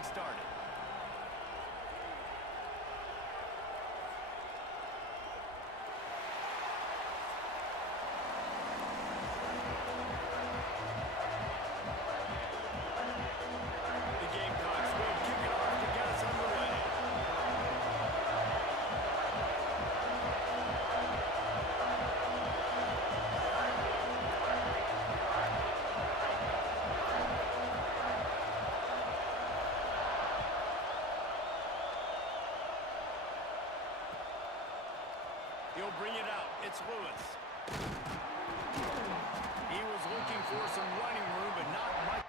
getting started. He'll bring it out. It's Lewis. He was looking for some running room, but not much.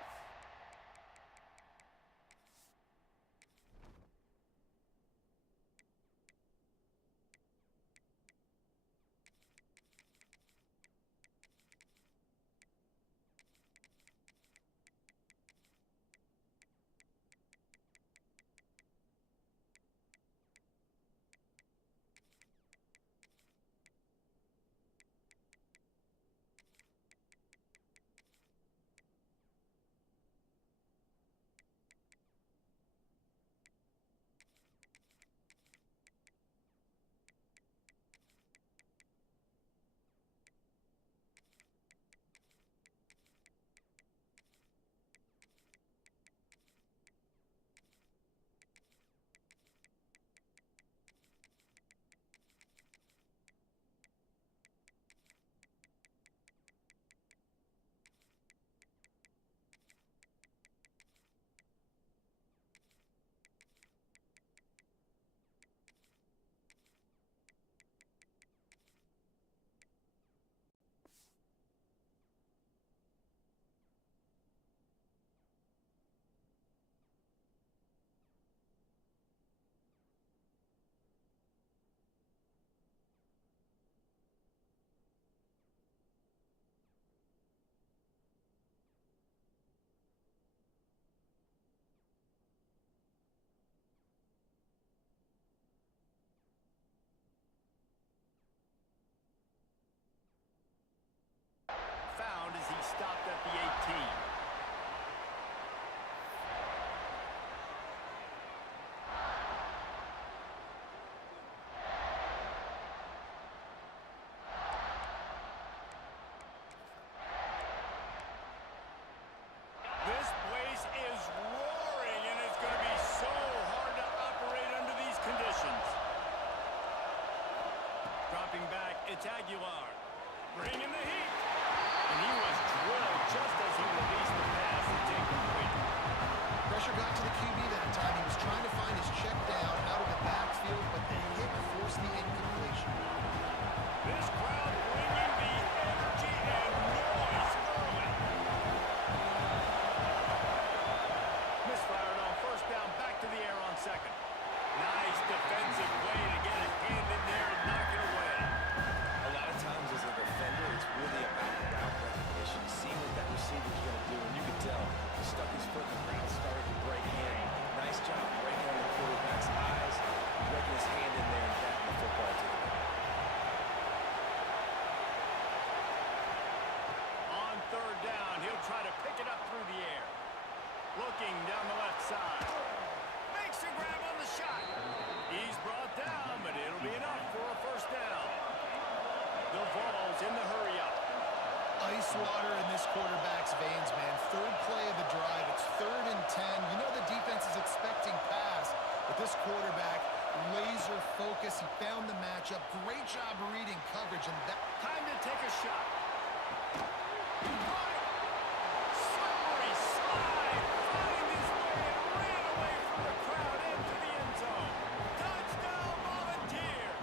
Found as he stopped at the 18. This place is roaring, and it's going to be so hard to operate under these conditions. Dropping back, it's Aguilar. Bringing the heat. And he was drilled just as he released the pass. It's incomplete. Pressure got to the QB that time. He was trying to find his check down out of the backfield, but the hit forced the incompletion. This crowd bringing the energy and noise early. Misfired on first down, back to the air on second. Nice defensive play to get his hand in there and knock it away. A lot of times as a defender, it's really about the route recognition, seeing what that receiver's going to do, and you can tell he stuck his foot in the ground, started to break in. Nice job breaking on the quarterback's eyes, breaking his hand in there and getting the football to him. On third down, he'll try to pick it up through the air. Looking down the left side. Makes a grab on the shot. He's brought down, but it'll be enough for a first down. The Vols in the hurry-up. Ice water in this quarterback's veins, man. Third play of the drive. It's 3rd and 10. You know the defense is expecting pass, but this quarterback, laser focus. He found the matchup. Great job reading coverage. And that Time to take a shot. Caught it. Slippery slide. Find his way and ran away from the crowd into the end zone. Touchdown, Volunteers.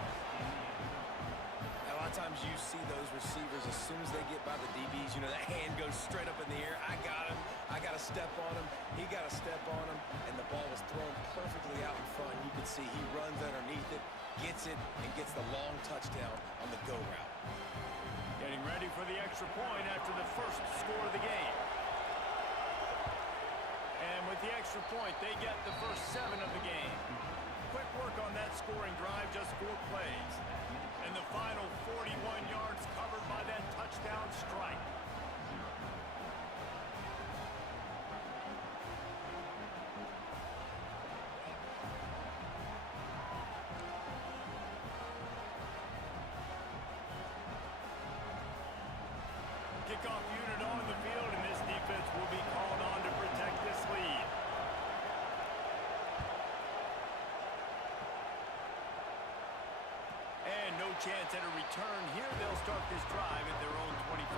Now, a lot of times you see those receivers, as soon as they get by the DBs, you know, that hand goes straight up in the air. I got him. I got to step on him. He got to step on him. And the ball was thrown perfectly out in front. You can see he runs underneath it, gets it, and gets the long touchdown on the go route. Getting ready for the extra point after the first score of the game. And with the extra point, they get the first 7 of the game. Quick work on that scoring drive, just 4 plays. And the final 41 yards covered by that touchdown strike. chance at a return here. They'll start this drive at their own 25.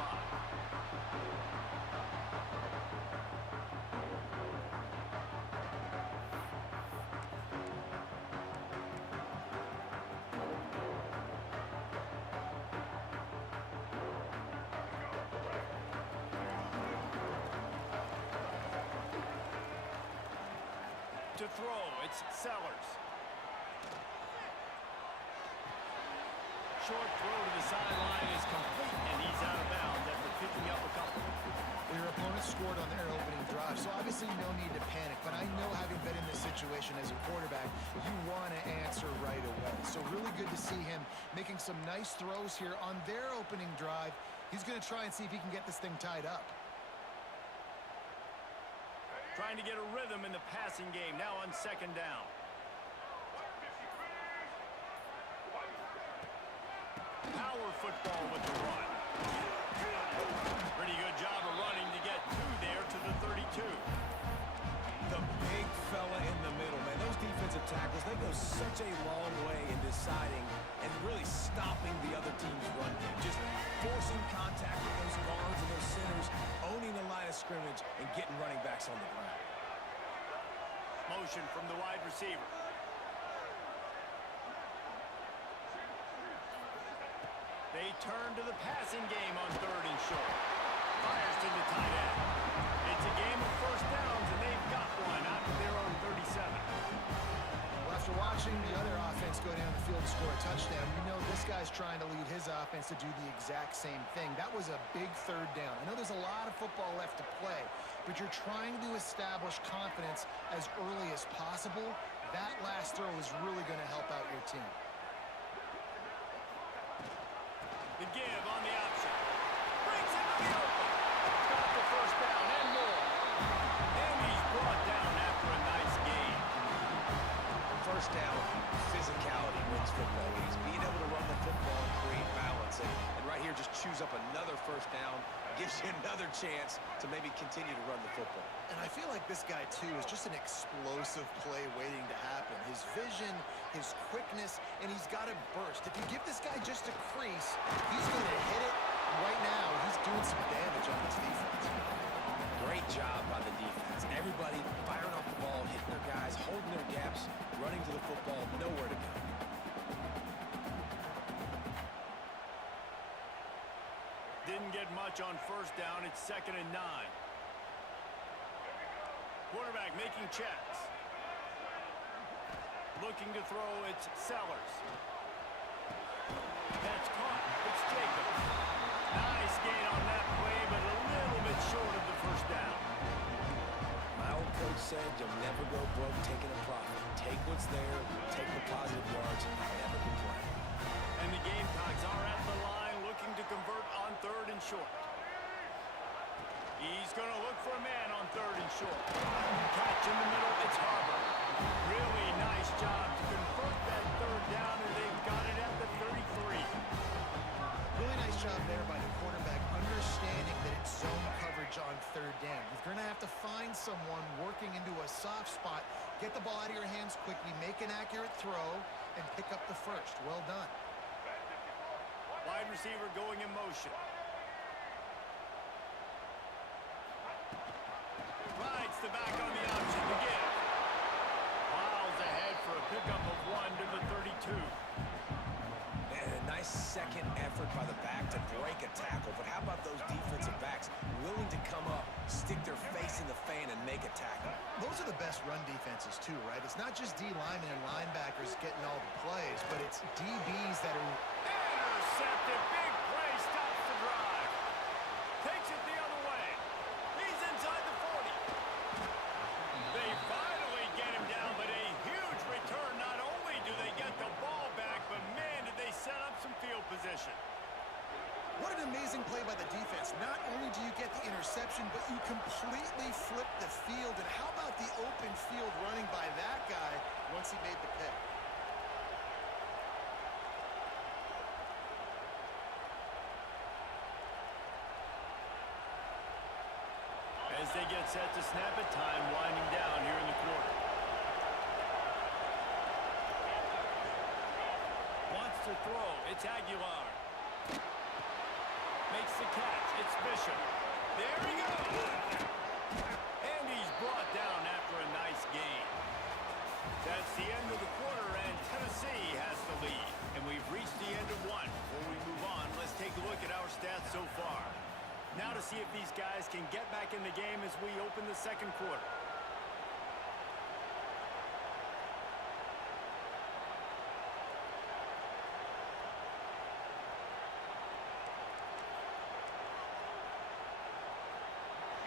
To throw, it's Sellers. Short throw to the sideline is complete, and he's out of bounds after picking up a couple. Well, your opponent scored on their opening drive, so obviously no need to panic. But I know, having been in this situation as a quarterback, you want to answer right away. So really good to see him making some nice throws here on their opening drive. He's going to try and see if he can get this thing tied up. Trying to get a rhythm in the passing game, now on second down. Power football with the run. Pretty good job of running to get through there to the 32. The big fella in the middle, man. Those defensive tackles, they go such a long way in deciding and really stopping the other team's run game. Just forcing contact with those guards and those centers, owning the line of scrimmage, and getting running backs on the ground. Motion from the wide receiver. They turn to the passing game on third and short. Fires to the tight end. It's a game of first downs, and they've got one out of their own 37. Well, after watching the other offense go down the field and score a touchdown, you know this guy's trying to lead his offense to do the exact same thing. That was a big third down. I know there's a lot of football left to play, but you're trying to establish confidence as early as possible. That last throw is really going to help out your team. The give on the option. Brings it to the open. Got the first down and more. And he's brought down after a nice gain. First down, physicality wins football games. Being able to run the football and create balance. And right here, just choose up another first down. Gives you another chance to maybe continue to run the football. And I feel like this guy, too, is just an explosive play waiting to happen. His vision, his quickness, and he's got a burst. If you give this guy just a crease, he's going to hit it. Right now, he's doing some damage on this defense. Great job by the defense. Everybody firing off the ball, hitting their guys, holding their gaps, running to the football, nowhere to go. Didn't get much on first down. It's 2nd and 9. Quarterback making checks. Looking to throw, it's Sellers. That's caught. It's Jacobs. Nice gain on that play, but a little bit short of the first down. My old coach said you'll never go broke taking a profit. Take what's there, take the positive yards, and never complain. And the Gamecocks are at the line looking to convert on third and short. He's going to look for a man on third and short. Catch in the middle, it's Harbor. Really nice job to convert that third down, and they've got it at the 33. Really nice job there by the quarterback, understanding that it's zone coverage on third down. You're going to have to find someone working into a soft spot, get the ball out of your hands quickly, make an accurate throw, and pick up the first. Well done. Wide receiver going in motion. Rides the back on the option to give. Miles ahead for a pickup of 1 to the 32. And a nice second effort by the back to break a tackle. But how about those defensive backs willing to come up, stick their face in the fan, and make a tackle? Those are the best run defenses, too, right? It's not just D linemen and linebackers getting all the plays, but it's DBs that are... Intercepted. Big play. Stops the drive. Takes it the other way. He's inside the 40. They finally get him down, but a huge return. Not only do they get the ball back, but man, did they set up some field position. What an amazing play by the defense. Not only do you get the interception, but you completely flip the field. And how about the open field running by that guy once he made the pick? As they get set to snap it, time winding down here in the quarter. Wants to to throw. It's Aguilar. Makes the catch. It's Bishop. There he goes. And he's brought down after a nice gain. That's the end of the quarter, and Tennessee has the lead. And we've reached the end of one. Before we move on, let's take a look at our stats so far. Now to see if these guys can get back in the game as we open the second quarter.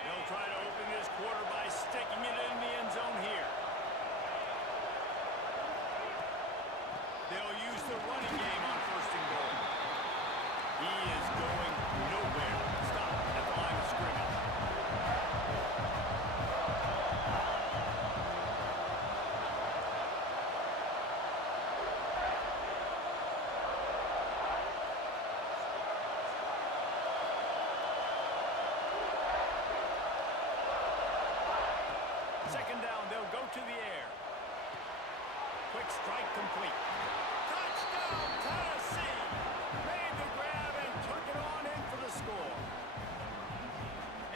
They'll try to open this quarter by sticking it in the end zone here. They'll use the running game on first and goal. He is going nowhere. Stop at the line of scrimmage. Second down, they'll go to the air. Quick strike complete. Touchdown, Tennessee! Made the grab and took it on in for the score.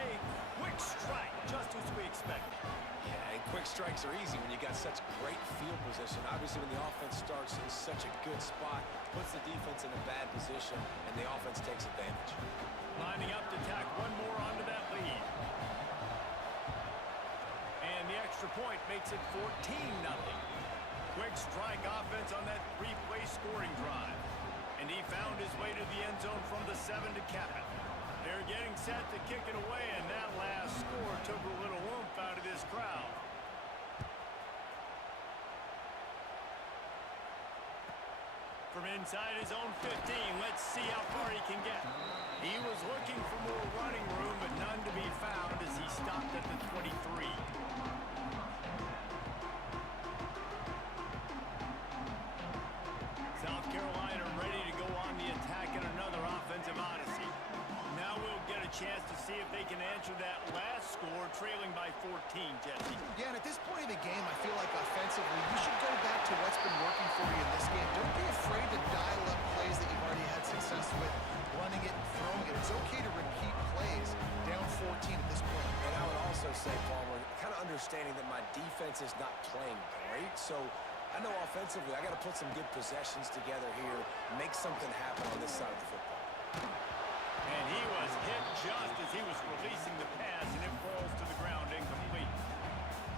A quick strike, just as we expected. Yeah, and quick strikes are easy when you got such great field position. Obviously, when the offense starts in such a good spot, puts the defense in a bad position, and the offense takes advantage. Lining up to tack one more onto that lead. And the extra point makes it 14-0. Quick strike offense on that three-play scoring drive. And he found his way to the end zone from the 7 to cap it. They're getting set to kick it away, and that last score took a little oomph out of this crowd. From inside his own 15, let's see how far he can get. He was looking for more running room, but none to be found as he stopped at the 23. South Carolina ready to go on the attack in another offensive odyssey. Now we'll get a chance to see if they can answer that last score, trailing by 14, Jesse. Yeah, and at this point of the game, I feel like offensively, you should go back to what's been working for you in this game. Don't be afraid to dial up plays that you've already had success with, running it and throwing it. It's okay to repeat plays down 14 at this point. And I would also say, Palmer, kind of understanding that my defense is not playing great, so I know offensively I got to put some good possessions together here, make something happen on this side of the football. And he was hit just as he was releasing the pass, and it falls to the ground incomplete.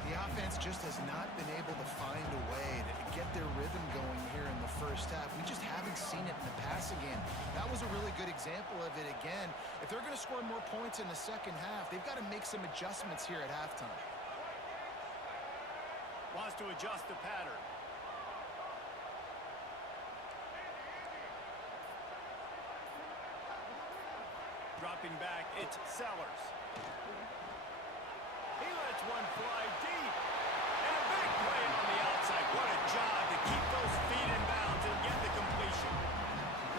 The offense just has not been able to find a way to get their rhythm going here in the first half. We just haven't seen it in the passing game. That was a really good example of it again. If they're going to score more points in the second half, they've got to make some adjustments here at halftime. Wants to adjust the pattern. Dropping back, it's Sellers. He lets one fly deep. And a big play on the outside. What a job to keep those feet in bounds and get the completion.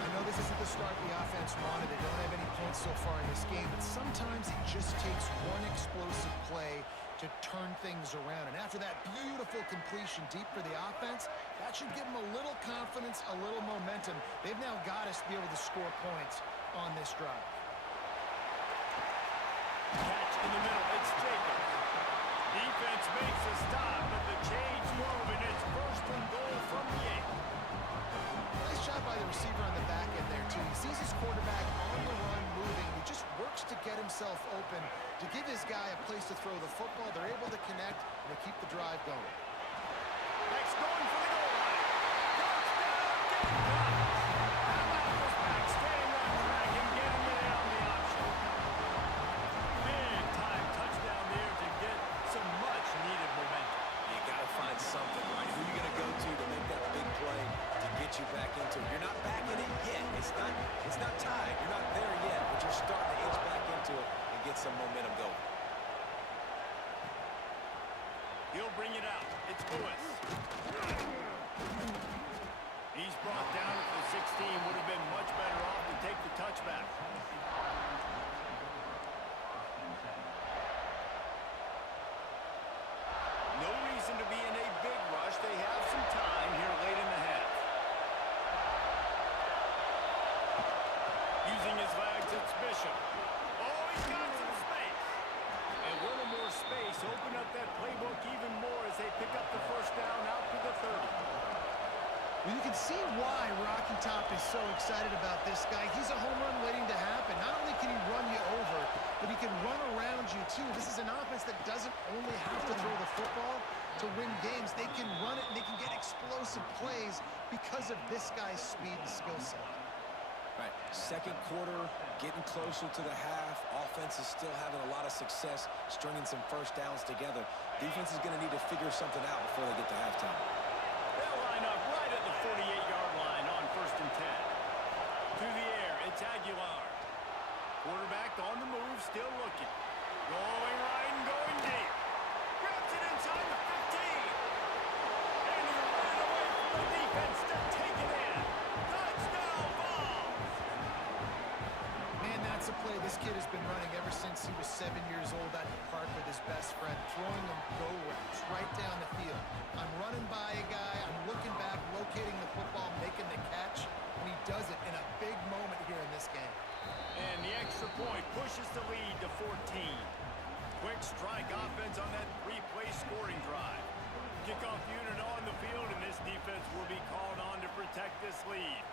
I know this isn't the start the offense wanted. They don't have any points so far in this game, but sometimes it just takes one explosive play to turn things around. And after that beautiful completion deep for the offense, that should give them a little confidence, a little momentum. They've now got us to be able to score points on this drive. Catch in the middle, it's Jacobs. Defense makes a stop, but the chain's moving. It's first and goal from the 8. Nice job by the receiver on the back end there, too. He sees his quarterback on the run moving. He just works to get himself open, to give his guy a place to throw the football. They're able to connect, and they keep the drive going. Next going for the goal line. Touchdown, get it. How about this back staying on track and getting it in on the option? Big time touchdown there to get some much needed momentum. You got to find something, right? Who are you going to go to make that big play to get you back into it? You're not back in it yet. It's not tied. You're not there yet, but you're starting to inch back into it and get some momentum going. He'll bring it out. It's Lewis. He's brought down at the 16. Would have been much better off to take the touchback. No reason to be in a big rush. They have some time here late in the half. Using his legs, it's Bishop. Oh, he's got some space. A little more space. Open up that playbook even more as they pick up the first down out to the 30. Well, you can see why Rocky Top is so excited about this guy. He's a home run waiting to happen. Not only can he run you over, but he can run around you too. This is an offense that doesn't only have to throw the football to win games. They can run it and they can get explosive plays because of this guy's speed and skill set. Right, second quarter, getting closer to the half. Offense is still having a lot of success stringing some first downs together. Defense is going to need to figure something out before they get to halftime. They'll line up right at the 48-yard line on 1st and 10. To the air, it's Aguilar. Quarterback on the move, still looking. Going right and going deep. Grabs it inside the 15. And he ran away from the defense to take it in. Touchdown ball. Man, that's a play this kid has been running ever since he was 7 years old at the park with his best friend, throwing them go routes right down the field. I'm running by a guy, I'm looking back, locating the football, making the catch, and he does it in a big moment here in this game. And the extra point pushes the lead to 14. Quick strike offense on that three-play scoring drive. Kickoff unit on the field, and this defense will be called on to protect this lead.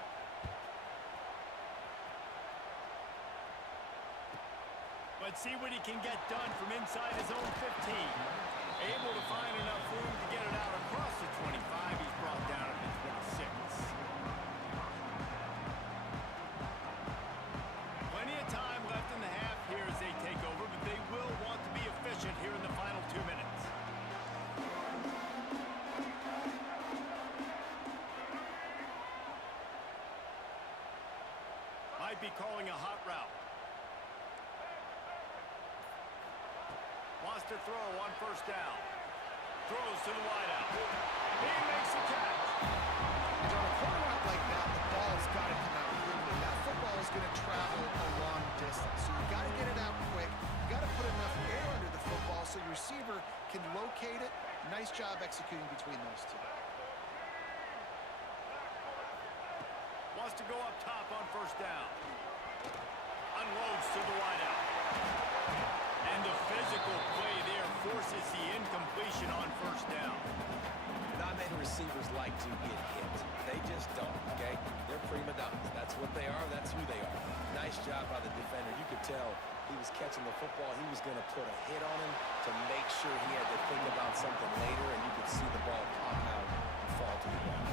Let's see what he can get done from inside his own 15. Able to find enough room to get it out across the 25. He's brought down at the 26. Plenty of time left in the half here as they take over, but they will want to be efficient here in the final 2 minutes. Might be calling a hot route. Wants to throw on 1st down. Throws to the wideout. He makes the catch. And on a corner route like that, the ball's got to come out quickly. That football is going to travel a long distance, so you've got to get it out quick. You've got to put enough air under the football so your receiver can locate it. Nice job executing between those two. Wants to go up top on 1st down. Unloads to the wideout. And the physical play there forces the incompletion on 1st down. Not many receivers like to get hit. They just don't, okay? They're prima donnas. That's what they are. That's who they are. Nice job by the defender. You could tell he was catching the football. He was going to put a hit on him to make sure he had to think about something later, and you could see the ball pop out and fall to the ground.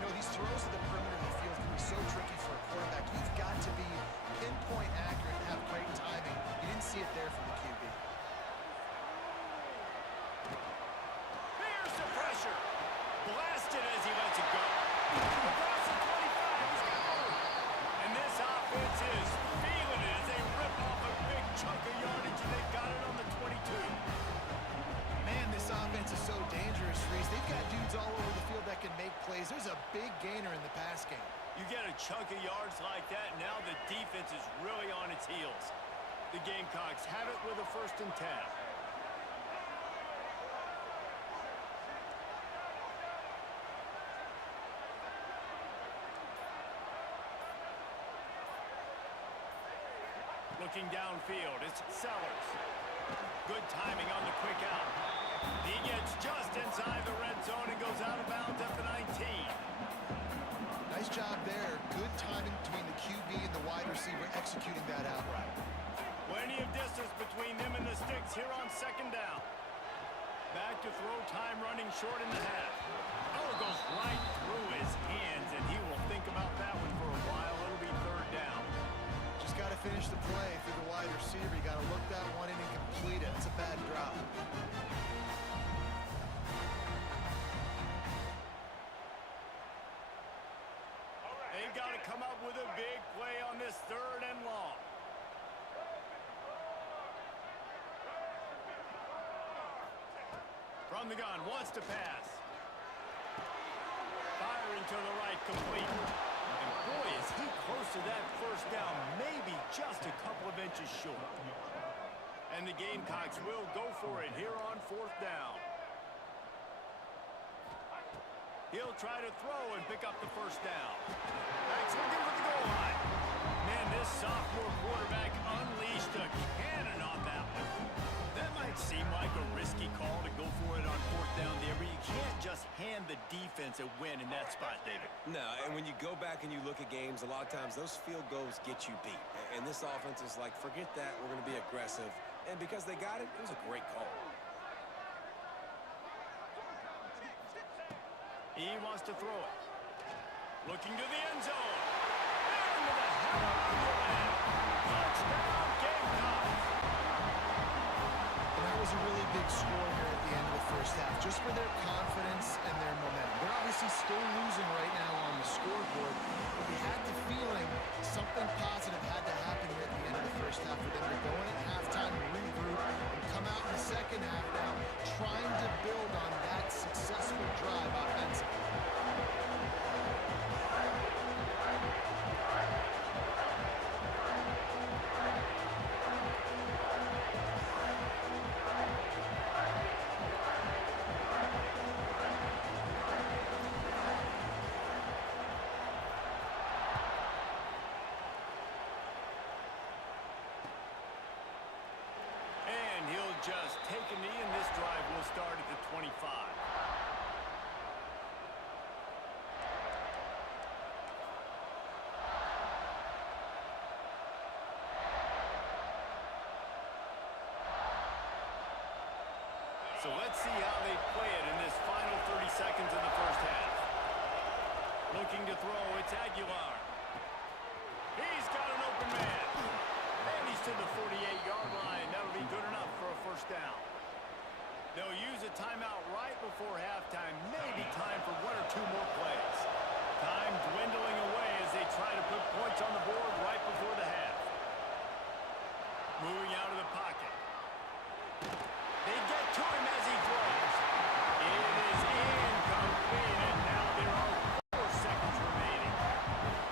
You know, these throws to the perimeter of the field can be so tricky for a quarterback. You've got to be pinpoint accurate and have great timing. You didn't see it there from the QB. Here's the pressure. Blasted as he lets it go. Across the 25, he's got room. And this offense is feeling it as they rip off a big chunk of yardage, and they've got it on the 22. Man, this offense is so dangerous, Reese. They've got dudes all over the field that can make plays. There's a big gainer in the pass game. You get a chunk of yards like that, now the defense is really on its heels. The Gamecocks have it with a 1st and 10. Looking downfield, it's Sellers. Good timing on the quick out. He gets just inside the red zone and goes out of bounds at the 19. Nice job there. Good timing between the QB and the wide receiver executing that outright. Plenty of distance between them and the sticks here on 2nd down. Back to throw time running short in the half. Oh, it goes right through his hands, and he will think about that one for a while. It'll be 3rd down. Just got to finish the play through the wide receiver. You got to look that one in and complete it. It's a bad drop. They've got to come up with a big play on this 3rd and long. From the gun, wants to pass. Firing to the right, complete. And boy, is he close to that 1st down, maybe just a couple of inches short. And the Gamecocks will go for it here on 4th down. He'll try to throw and pick up the 1st down. That's looking for the goal line. Man, defense a win in that spot, David. No, and when you go back and you look at games, a lot of times those field goals get you beat. And this offense is like, forget that, we're going to be aggressive. And because they got it, it was a great call. He wants to throw it. Looking to the end zone. Into the hallelujah land. Touchdown, Gamecocks. And that was a really big score here at the end of the first half, just for their confidence and their momentum. They're obviously still losing right now on the scoreboard, but we had the feeling something positive had to happen here at the end of the first half for them to go in at halftime, regroup, and come out in the second half now, trying to build on that successful drive offensively. Just take a knee, and this drive will start at the 25. So let's see how they play it in this final 30 seconds of the first half. Looking to throw, it's Aguilar. He's got an open man. And he's to the 48-yard line. That'll be good enough for a first down. They'll use a timeout right before halftime. Maybe time for one or two more plays. Time dwindling away as they try to put points on the board right before the half. Moving out of the pocket. They get to him as he throws. It is incomplete, and now there are 4 seconds remaining.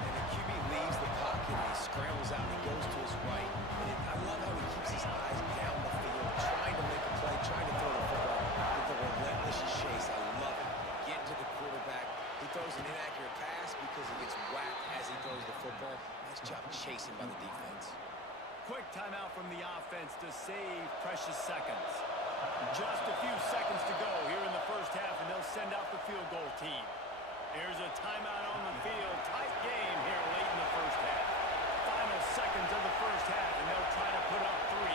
And the QB leaves the pocket, and he scrambles out, and he goes to his right. And I love how he keeps his eyes down the field, trying to make a play, trying to throw the football with a relentless chase. I love it. Getting to the quarterback. He throws an inaccurate pass because he gets whacked as he throws the football. Nice job chasing by the defense. Quick timeout from the offense to save precious seconds. Just a few seconds to go here in the first half, and they'll send out the field goal team. Here's a timeout on the field. Tight game here late in the first half. Final seconds of the first half, and they'll try to put up 3.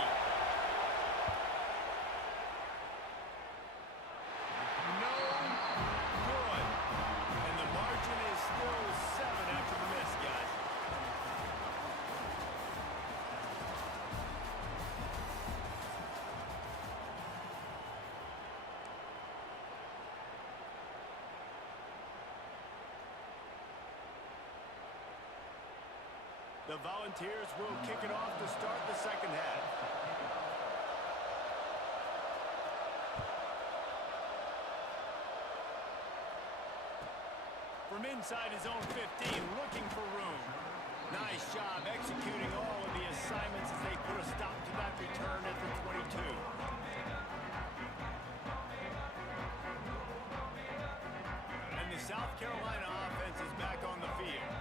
No good. And the margin is still 7 after the miss, guys. The Volunteers will kick it off to start the second half. From inside his own 15, looking for room. Nice job executing all of the assignments as they put a stop to that return at the 22. And the South Carolina offense is back on the field.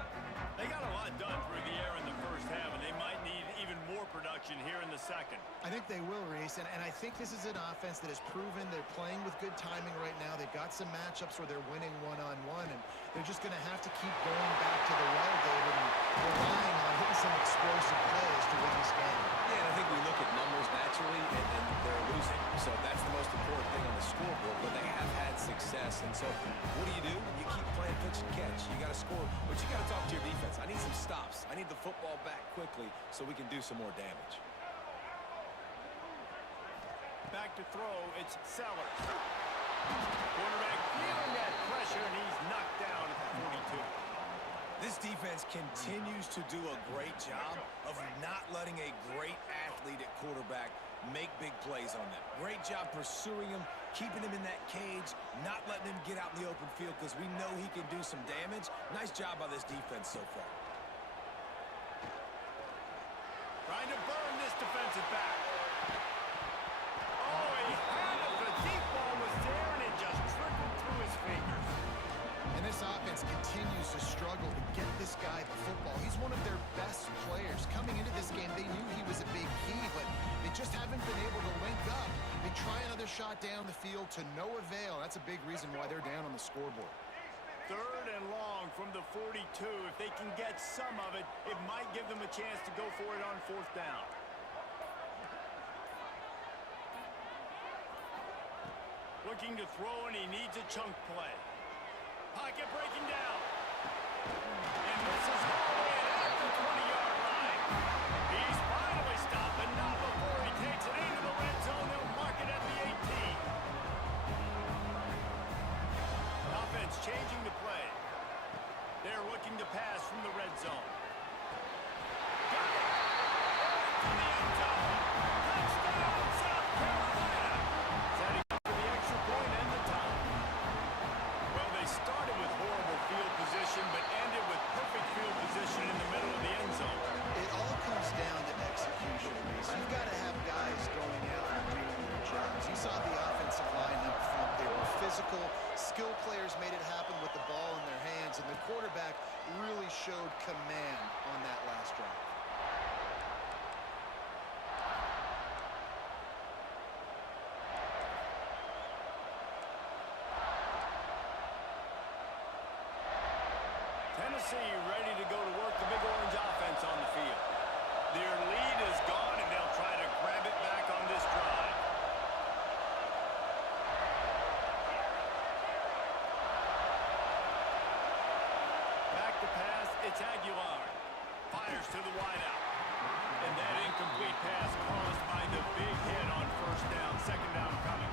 They got a lot done through the air in the first half, and they might need even more production here in the second. I think they will, Reese, and I think this is an offense that has proven they're playing with good timing right now. They've got some matchups where they're winning one-on-one, and they're just going to have to keep going back to the well, David, and relying on hitting some explosive plays to win this game. Yeah, and I think we look at numbers naturally, and they're losing. So that's the most important thing on the scoreboard, but they have had success. And so what do? You keep playing pitch and catch. You got to score, but you got to talk to your defense. I need some stops. I need the football back quickly so we can do some more damage. Back to throw, it's Sellers. Quarterback feeling that pressure, and he's knocked down at the 42. This defense continues to do a great job of not letting a great athlete at quarterback make big plays on them. Great job pursuing him, keeping him in that cage, not letting him get out in the open field because we know he can do some damage. Nice job by this defense so far. Trying to burn this defensive back. Oh, he had it. The deep ball was there, and it just trickled through his fingers. And this offense continues to struggle to get this guy the football. He's one of their best players. Coming into this game, they knew he was a big key, but they just haven't been able to link up. They try another shot down the field to no avail. That's a big reason why they're down on the scoreboard. 3rd and long from the 42. If they can get some of it, it might give them a chance to go for it on 4th down. Looking to throw, and he needs a chunk play. Pocket breaking down. And this is all the way at the 20-yard line. He's finally stopped, but not before he takes it into the red zone. They'll mark it at the 18. Offense changing the play. They're looking to pass from the red zone. Got it! To the end zone. Touchdown, South Carolina. Setting up for the extra point and the tie. Well, they started with horrible field position, but ended with perfect field position in the middle of the end zone. It all comes down to execution, Reese. You've got to have guys going out and doing their jobs. You saw the offensive line up front. They were physical. Skill players made it happen with the ball in their hands, and the quarterback really showed command on that last drive. Tennessee ready to go to work the Big Orange offense on the field. Their lead is gone, and they'll try to grab it back on this drive. Back to pass, it's Aguilar. Fires to the wideout. And that incomplete pass caused by the big hit on 1st down, 2nd down coming.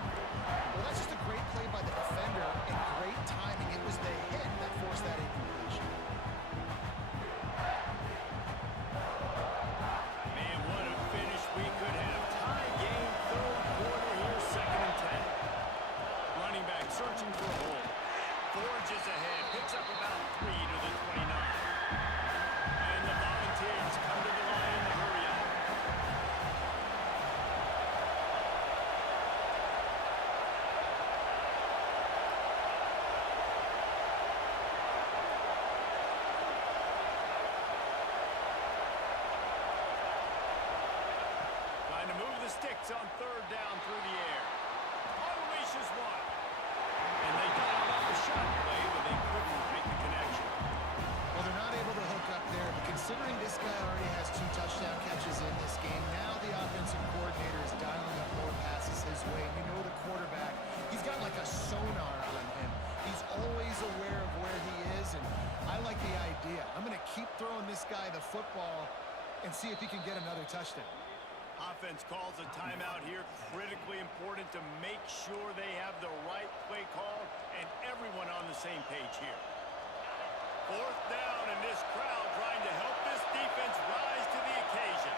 Well, that's just a great play by the defender and great timing. It was the hit that forced that incompletion. Man, what a finish we could have. Tie game, 3rd quarter here, 2nd and 10. Running back searching for a hole. Forges ahead, picks up about 3 to the 29. And the Volunteers come to the line in the hurry up. Trying to move the sticks on 3rd down through the air. Unleashes one. And they dialed up the shot play, but they couldn't make the connection. Well, they're not able to hook up there, but considering this guy already has 2 touchdown catches in this game, now the offensive coordinator is dialing up more passes his way. And you know the quarterback, he's got like a sonar on him. He's always aware of where he is, and I like the idea. I'm going to keep throwing this guy the football and see if he can get another touchdown. Offense calls a timeout here. Critically important to make sure they have the right play call and everyone on the same page here. 4th down, and this crowd trying to help this defense rise to the occasion.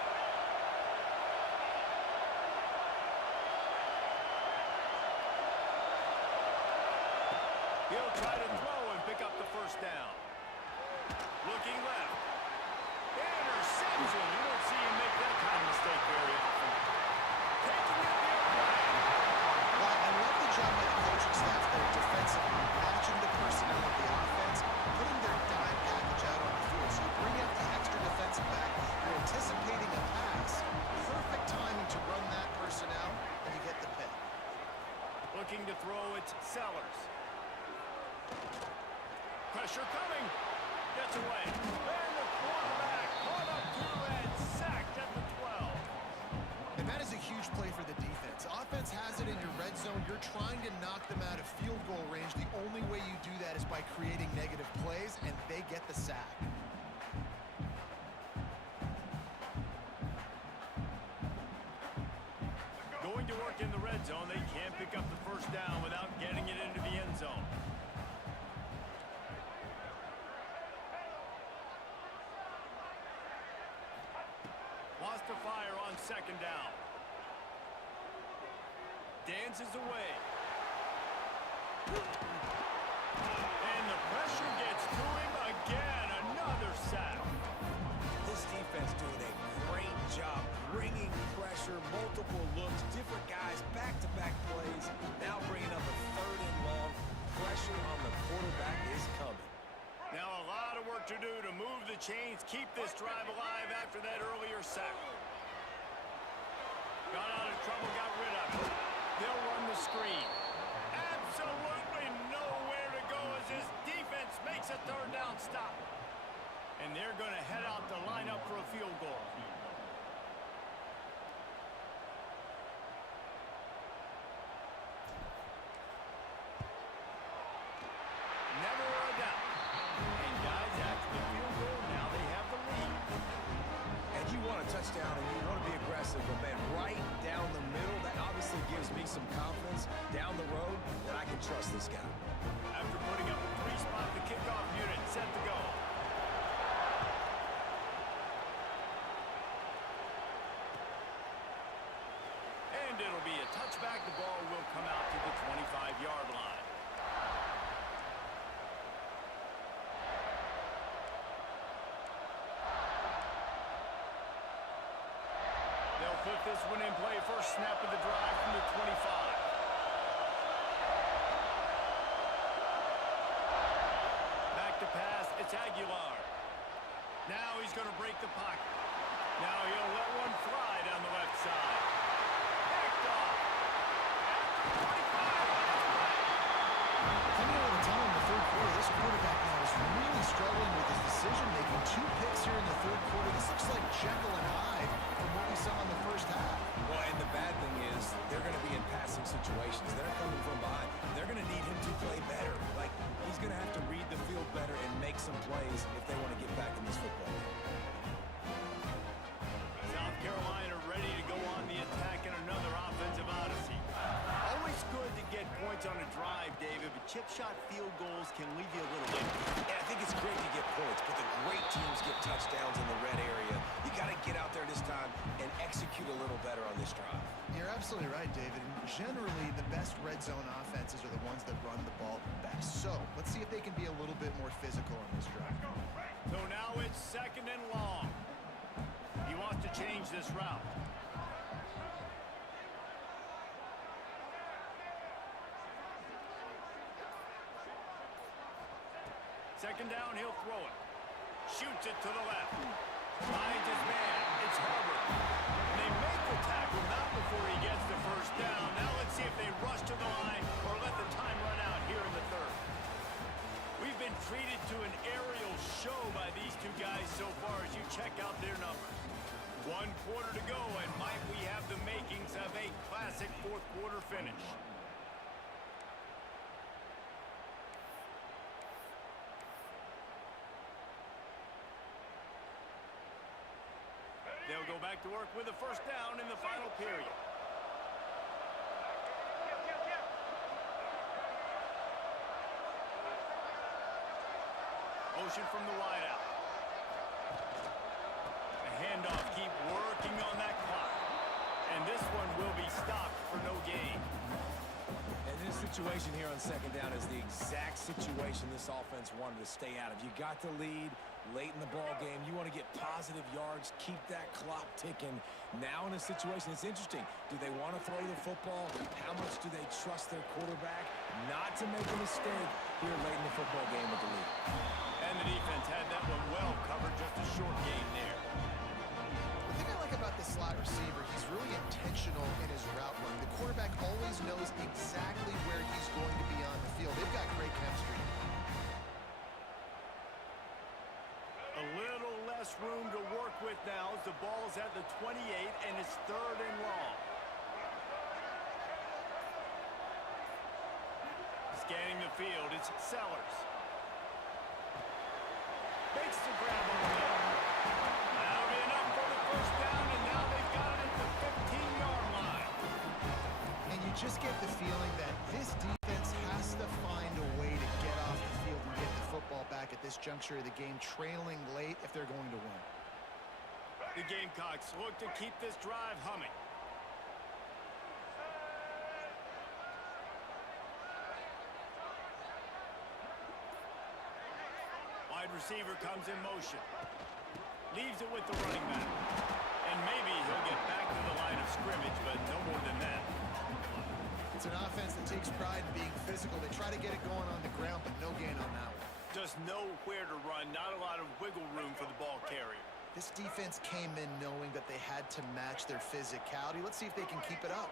He'll try to throw and pick up the 1st down. Looking left. Interception. You don't see him make that kind of mistake very often. Taking it the other way. Well, I love the job by the coaching staff there defensively, matching the personnel of the offense, putting their dime package out on the field. So you bring out the extra defensive back, you're anticipating a pass. Perfect timing to run that personnel, and you get the pick. Looking to throw, it's Sellers. Pressure coming. Gets away. And the quarterback caught up to and sacked at the 12. And that is a huge play for the defense. Offense has it in your red zone. You're trying to knock them out of field goal range. The only way you do that is by creating negative plays, and they get the sack. Going to work in the red zone. They can't pick up the 1st down without getting it into the end zone. Lost to fire on 2nd down. Dances away. And the pressure gets to him again. Another sack. This defense doing a great job bringing pressure, multiple looks, different guys, back-to-back plays. Now bringing up a 3rd and long. Pressure on the quarterback is coming. Now a lot of work to do to move the chains, keep this drive alive after that earlier sack. Got out of trouble, got rid of it. They'll run the screen. Absolutely nowhere to go as this defense makes a third down stop. And they're going to head out to line up for a field goal. Never a doubt. And guys, after the field goal, now they have the lead. And you want a touchdown and you want to be aggressive, but man, right down the middle, that obviously gives me some confidence down the road that I can trust this guy. After putting up a three-spot, the kickoff unit set to go. And it'll be a touchback. The ball will come out to the 25-yard line. They'll put this one in play. First snap of the drive from the 25. Back to pass. It's Aguilar. Now he's going to break the pocket. Now he'll let one fly down the left side. Backed off. At the 25. Coming out of the tunnel in the third quarter, this quarterback now is really struggling with his decision-making. 2 picks here in the third quarter. This looks like Jekyll and Hyde from what we saw in the first half. Well, and the bad thing is they're going to be in passing situations. They're coming from behind. They're going to need him to play better. Like, he's going to have to read the field better and make some plays if they want to get back in this football game. South Carolina ready to go on the attack in another offensive odyssey. Always good to get points on a drive, David, but chip shot field goals can leave you a little empty. Yeah, I think it's great to get points, but the great teams get touchdowns in the red area. You got to get out there this time and execute a little better on this drive. You're absolutely right, David. And generally, the best red zone offenses are the ones that run the ball best. So let's see if they can be a little bit more physical on this drive. So now it's second and long. He wants to change this route. Second down, he'll throw it. Shoots it to the left. Finds his man. It's Hubbard. And they make the tackle not before he gets the first down. Now let's see if they rush to the line or let the time run out here in the third. We've been treated to an aerial show by these two guys so far as you check out their numbers. 1 quarter to go, and might we have the makings of a classic fourth quarter finish. They'll go back to work with a first down in the final period. Motion from the wideout. A handoff, keep working on that clock. And this one will be stopped for no gain. And this situation here on second down is the exact situation this offense wanted to stay out of. You got the lead late in the ball game. You want to get positive yards, keep that clock ticking. Now in a situation, it's interesting. Do they want to throw the football? How much do they trust their quarterback not to make a mistake here late in the football game with the lead? And the defense had that one well covered, just a short gain there. The thing I like about this slot receiver, he's really intentional in his route run. The quarterback always knows exactly where he's going to be on the field. They've got great chemistry. A little less room to work with now as the ball's at the 28 and it's third and long. Scanning the field, it's Sellers. Makes the grab on the middle. That'll be enough for the first down, and now they've got it at the 15-yard line. And you just get the feeling that this defense has to find a way to get off the field and get the football back at this juncture of the game, trailing late if they're going to win. The Gamecocks look to keep this drive humming. Wide receiver comes in motion. Leaves it with the running back. And maybe he'll get back to the line of scrimmage, but no more than that. It's an offense that takes pride in being physical. They try to get it going on the ground, but no gain on that one. Just nowhere to run, not a lot of wiggle room for the ball carrier. This defense came in knowing that they had to match their physicality. Let's see if they can keep it up.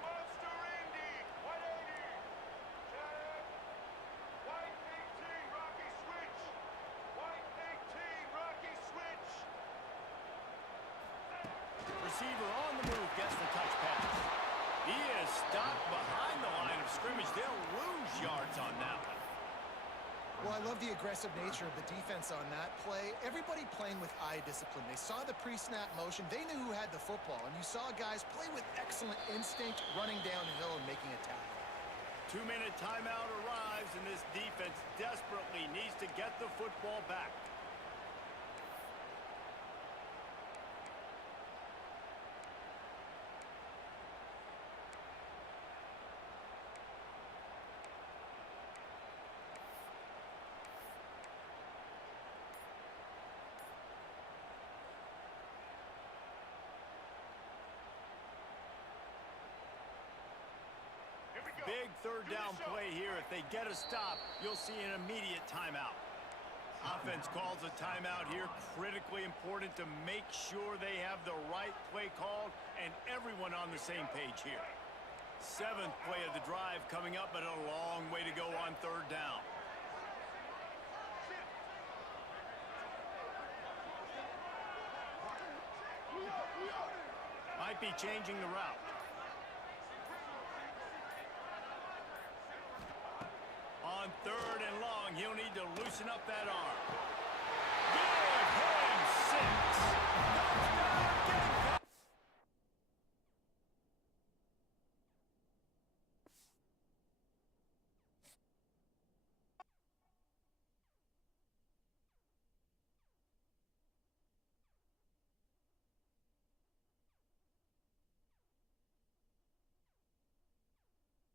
receiver on the move gets the touch pass. He is stopped behind the line of scrimmage. They'll lose yards on that one. Well, I love the aggressive nature of the defense on that play. Everybody playing with eye discipline. They saw the pre-snap motion. They knew who had the football. And you saw guys play with excellent instinct, running downhill and making a tackle. 2-minute timeout arrives, and this defense desperately needs to get the football back. Big third down play here. If they get a stop, you'll see an immediate timeout. Offense calls a timeout here. Critically important to make sure they have the right play called and everyone on the same page here. 7th play of the drive coming up, but a long way to go on third down. Might be changing the route. On 3rd and long, he'll need to loosen up that arm.